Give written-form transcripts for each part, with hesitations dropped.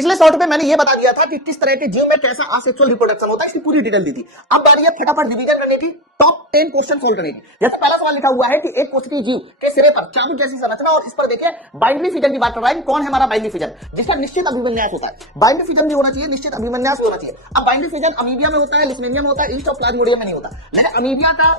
पिछले शॉर्ट में मैंने ये बता दिया था कि किस तरह के जीव में कैसा असेक्सुअल रिप्रोडक्शन होता है, इसकी पूरी डिटेल दी थी। अब बारी है फटाफट रिवीजन करने की, टॉप 10 क्वेश्चन सोल्व करने की। जैसे पहला सवाल लिखा हुआ है कि एक कोशिकीय जीव के सिरे पर चाबुक जैसी संरचना, और इस पर देखिए बाइंडरी फिजन की बात कर रहा है। कौन है हमारा बाइंडरी फिजन, जिसका निश्चित अभिविन्यास होता है। बाइंडरी फिजन भी होना चाहिए, निश्चित अभिविन्यास भी होना चाहिए। अब बाइंडरी फिजन अमीबिया में होता है, लिस्मेनिया में होता है, ईस्ट और प्लाज्मोडियम में नहीं होता। लेकिन अमीबिया का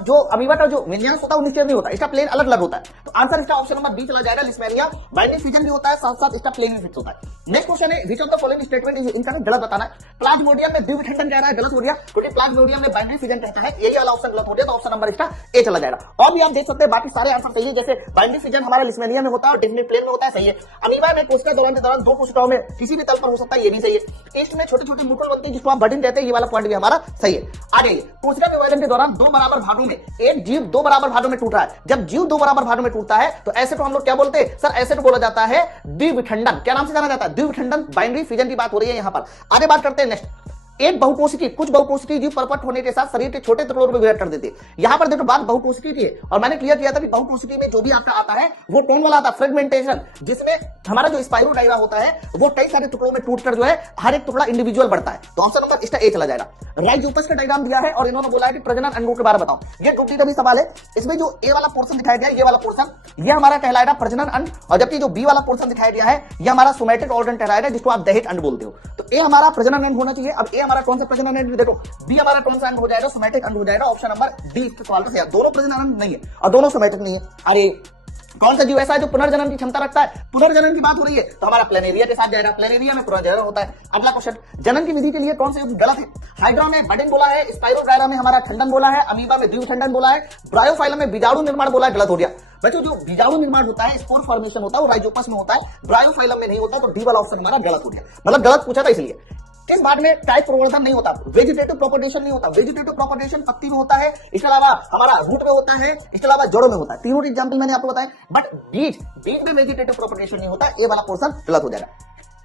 जो विन्यास होता है वो निश्चित नहीं होता, इसका प्लेन अलग अलग होता है। तो आंसर इसका ऑप्शन नंबर बी चला जाएगा, लिस्मेनिया। बाइंडरी फिजन भी होता है, साथ साथ इसका प्लेन भी फिक्स होता है। नेक्स्ट क्वेश्चन है, which of the following statement is incorrect, गलत बताना है। प्लाज्मोडियम में द्विविखंडन कह रहा है, गलत हो गया, क्योंकि प्लाज्मोडियम में बाइंडरी फिजन कहता है, यही वाला ऑप्शन गलत हो गया। तो ऑप्शन नंबर इसका ए चला जाएगा। और भी आप देख सकते हैं बाकी सारे आंसर सही है। जैसे बाइंडरी फिजन हमारा लिस्मेनिया में होता है और डिफिनिट प्लेन में होता है, सही है। अमीबा में कोशिका दौरान के दौरान दो कोशिकाओं में किसी भी तल पर हो सकता है, ये भी सही है। ईस्ट में छोटे छोटे मुकुल बनते हैं जिसको आप बर्डिन कहते हैं, ये वाला पॉइंट भी हमारा सही है। आगे कोशिका विभाजन के दौरान दो बराबर भागों में एक जीव दो बराबर भागों में टूट रहा है। जब जीव दो बराबर भागों में टूटता है तो ऐसे को हम लोग क्या बोलते हैं सर, ऐसे को बोला जाता है द्विविखंडन। क्या नाम से जाना जाता है, द्विविखंडन। बाइंडरी फिजन की बात हो रही है यहां पर। आगे बात करते हैं नेक्स्ट, एक बहुकोशिकीय, कुछ बहुकोशिकीय जीव परपट होने के साथ शरीर के छोटे टुकड़ों में विभाजित कर देते हैं। यहां पर देखो बात बहुकोशिकीय की है, और मैंने क्लियर किया था कि बहुकोशिकीय में जो भी आपका आता है वो कौन वाला आता है, फ्रेगमेंटेशन, जिसमें हमारा जो स्पाइरोडाइवा होता है वो कई सारे टुकड़ों में टूटकर जो है हर एक टुकड़ा इंडिविजुअल बढ़ता है। तो ऑप्शन नंबर इसका ए चला जाएगा। राइजोपस का डायग्राम दिया है और इन्होंने बोला है कि प्रजनन अंगों के बारे में बताओ। ये टूटी का भी सवाल है। इसमें जो ए वाला पोर्शन दिखाया गया है, ये वाला पोर्शन ये हमारा कहलाएगा प्रजनन अंग, और जबकि जो बी वाला पोर्शन दिखाया गया है ये हमारा सोमैटिक ऑर्गन कहलाएगा, जिसको आप दहेज अंग बोलते हो। तो ए हमारा प्रजनन अंग होना चाहिए। अब ए हमारा कौन सा प्रजनन अंग, देखो बी हमारा कौन सा अंग हो जाएगा, सोमैटिक अंग हो जाएगा। ऑप्शन नंबर डी इसके सवाल का सही है। दोनों प्रजनन अंग नहीं है और दोनों सोमैटिक नहीं है। अरे कौन सा जीव ऐसा है जो पुनर्जनन की क्षमता रखता है, पुनर्जनन की बात हो रही है तो हमारा प्लेनेरिया के साथ जाएगा। प्लेनेरिया में पुनर्जनन होता है। अगला क्वेश्चन, जनन की विधि के लिए कौन सा युग्म गलत है। हाइड्रा में बर्डिन बोला है, स्पाइरोगायरा में हमारा खंडन बोला है, अमीबा में द्विखंडन बोला है, ब्रायोफाइलम में बीजाणु निर्माण बोला है, गलत हो गया। बच्चों जो बीजाणु निर्माण होता है, स्पोर फॉर्मेशन होता है, वो राइजोपस में होता है, ब्रायोफाइलम में नहीं होता। तो डी वाला ऑप्शन हमारा गलत हो गया, मतलब गलत पूछा था इसलिए। किस भाग में टाइप प्रवर्धन नहीं होता, वेजिटेटिव प्रोपगेशन नहीं होता। वेजिटेटिव प्रोपगेशन पत्ती में होता है, इसके अलावा हमारा रूट में होता है, इसके अलावा जड़ों में होता है। तीनों एग्जांपल मैंने आपको बताया, बट बीज में वेजिटेटिव प्रोपगेशन नहीं होता। ये वाला पोर्शन गलत हो जाएगा।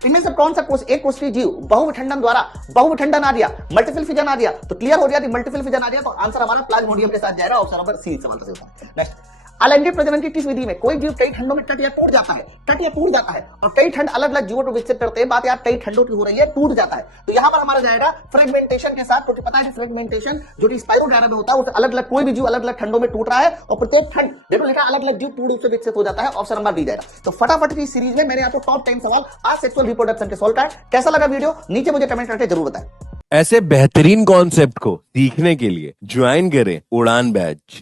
इनमें से कौन सा एक कोशिकीय जीव बहुविखंडन द्वारा बहुविखंडन आ गया, मल्टीपल फिजन आ गया, तो क्लियर हो गया कि मल्टीपल फिजन आ गया। तो आंसर हमारा प्लाज्मोडियम के साथ जाएगा। ऑप्शन नंबर सी सवाल का सही होता है। नेक्स्ट, अलैंगिक प्रजनन की किस विधि में कोई जीव कई खंडों में कट या टूट जाता है, कट या टूट जाता है, और कई खंड अलग अलग जीवों को विकसित करते हैं। बात यार कई खंडों की हो रही है, टूट जाता है। तो यहां पर हमारा जाएगा फ्रेगमेंटेशन के साथ, क्योंकि पता है कि फ्रेगमेंटेशन जो कि स्पाइरोगायरा में होता है, अलग अलग कोई भी जीव अलग अलग खंडों में टूट रहा है, और प्रत्येक खंड देखो लिखा अलग अलग जीव पूर्ण रूप से विकसित हो जाता है। ऑप्शन नंबर डी जाएगा। तो फटाफट की सीरीज में मैंने आपको टॉप 10 सवाल आज सेक्सुअल रिप्रोडक्शन के सॉल्व किया है। कैसा लगा वीडियो नीचे मुझे कमेंट करके जरूर बताएं। ऐसे बेहतरीन कॉन्सेप्ट को सीखने के लिए ज्वाइन करें उड़ान बैच।